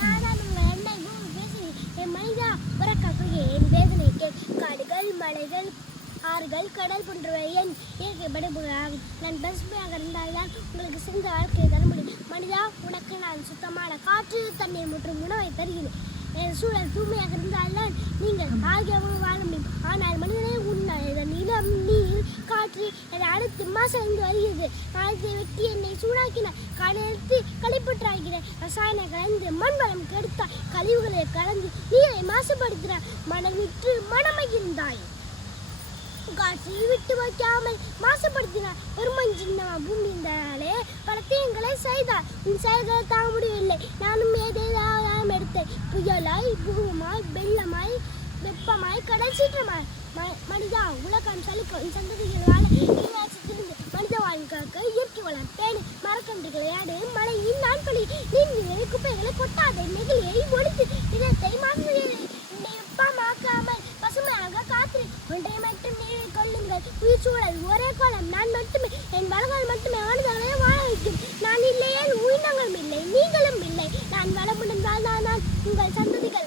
நான் உங்கள் அண்ணன் பேசுகிறேன். என் மனிதா உறக்காக என் வேதனை கேள். காடுகள் மலைகள் ஆறுகள் கடல் போன்றவை என் இயற்கை படைப்புகளாகும். நான் பசுமையாக இருந்தால்தான் உங்களுக்கு சிறந்த வாழ்க்கையை தர முடியும். மனிதா, உனக்கு நான் சுத்தமான காற்று தண்ணீர் மற்றும் உணவை தருகிறேன். என் சூழல் தூய்மையாக இருந்தால்தான் நீங்கள் ஆகியவும் வாழ முடியும். ஆனால் மனிதனை உன்னால் நிலம் நீர் காற்று என அடுத்து மாசடைந்து வருகிறது. காலத்தை வெட்டி என்னை சூடாக்கின காலத்தை களிப்பற்றாகிறேன். ரசாயன கலந்து மண்வளம் கெடுத்தாய். கழிவுகளை கலந்து நீரை மாசுபடுத்தினார். மனம் விட்டு மனமகிழ்ந்தாய். காற்றை விட்டு வைக்காமல் மாசுபடுத்தினார். பெருமன் சின்னமா பூமி இருந்தாலே பல தீங்களை செய்தார். உன் செயல்களை தாங்க முடியவில்லை. நானும் ஏதேதாவது எடுத்தேன். புயலாய் பூகமாய் வெள்ளமாய் வெப்பமாய் கடல் சீற்றமாய். மனிதா, உலகம் சலுக்க சந்ததிகள் வாழ நீராட்சித்திருந்து மனித வாழ்க்கைக்கு இயற்கை வளம் பேணு மரக்கன்றுகளை ஆடு மழையின் நாட்களி நீர்நிலை குப்பைகளை கொட்டாதை நெகிழியை ஒழித்து நிலத்தை மாற்றுகிறது. வெப்பமாக்காமல் பசுமையாக காற்று ஒன்றை மட்டும் நீரை கொள்ளுங்கள். உயிர் சூழல் ஒரே கோலம். நான் மட்டுமே என் வளங்கள் மட்டுமே மனிதர்களை வாழ வைக்கும். நான் இல்லையே உயிரினங்களும் இல்லை, நீங்களும் இல்லை. நான் வளமுடன் வாழ்ந்தால் நான் உங்கள் சந்ததிகள்